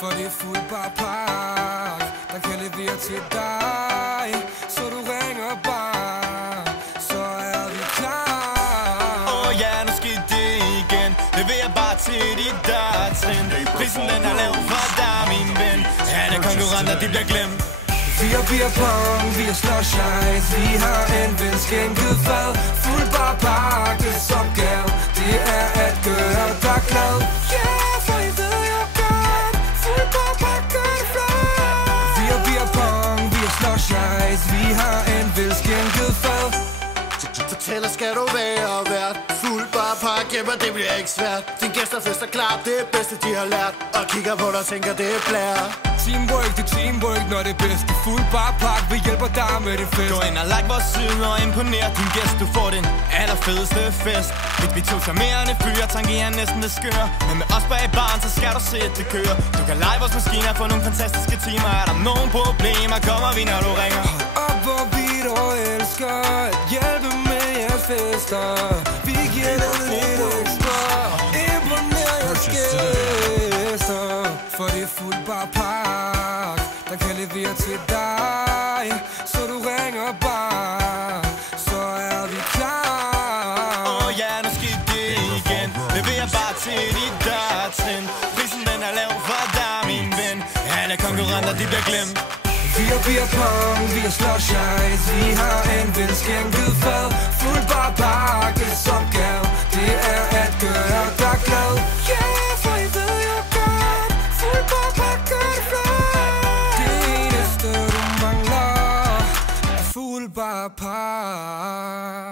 For det er Fuldbar Park, der kan levere til dig. Så du ringer bare, så er vi klar. Ja, nu skal det igen. Leverer bare til dit dørtrin. Prisen den er lav for dig, min ven. Alle konkurrenter, de bliver glemt. Vi har beer pong, vi har slush ice. Vi har en ven skænket fad. Fuldbar Parkets opgave, det er at gøre dig glad. Yeah, for I ved jo godt, Fuldbar Park gør det flot. Vi har beer pong, vi har slush ice. Vi har en ven skænket fad. Fortæller skal du være vært. Fuldbar Park hjemme, det bliver ikke svært. Din gæsterfest er klar, det er bedste de har lært. Og kigger på dig og tænker det er blære. Teamwork, det er teamwork, når det er bedste. Fuldbar Park, vi hjælper dig med det fest. Gå ind og like vores side og imponer din gæst. Du får den allerfedeste fest. Vi to charmerende fyre, tangerer næsten det skøre. Men med os bag baren, så skal du se at det kører. Du kan lege vores maskiner, få nogle fantastiske timer. Er der nogen problemer, kommer vi når du ringer. Og hvor vi dog elsker at hjælpe med jeres fester. Vi giver dig lidt ekstra. Imponer jeres gæster. For det er Fuldbar Park, der kan levere til dig. Så du ringer bare, så er vi klar. Ja, nu skal det igen. Leverer bare til dit dørtrin. Prisen den er lav for dig, min ven. Alle konkurrenter, de bliver glemt. Vi har beer pong, vi har slush ice. Vi har en ven skænket fad. Fuldbar Parkets opgave, det er at gøre dig glad. Yeah, for I ved jo godt, Fuldbar Park gør det flot. Det eneste du mangler er Fuldbar Park.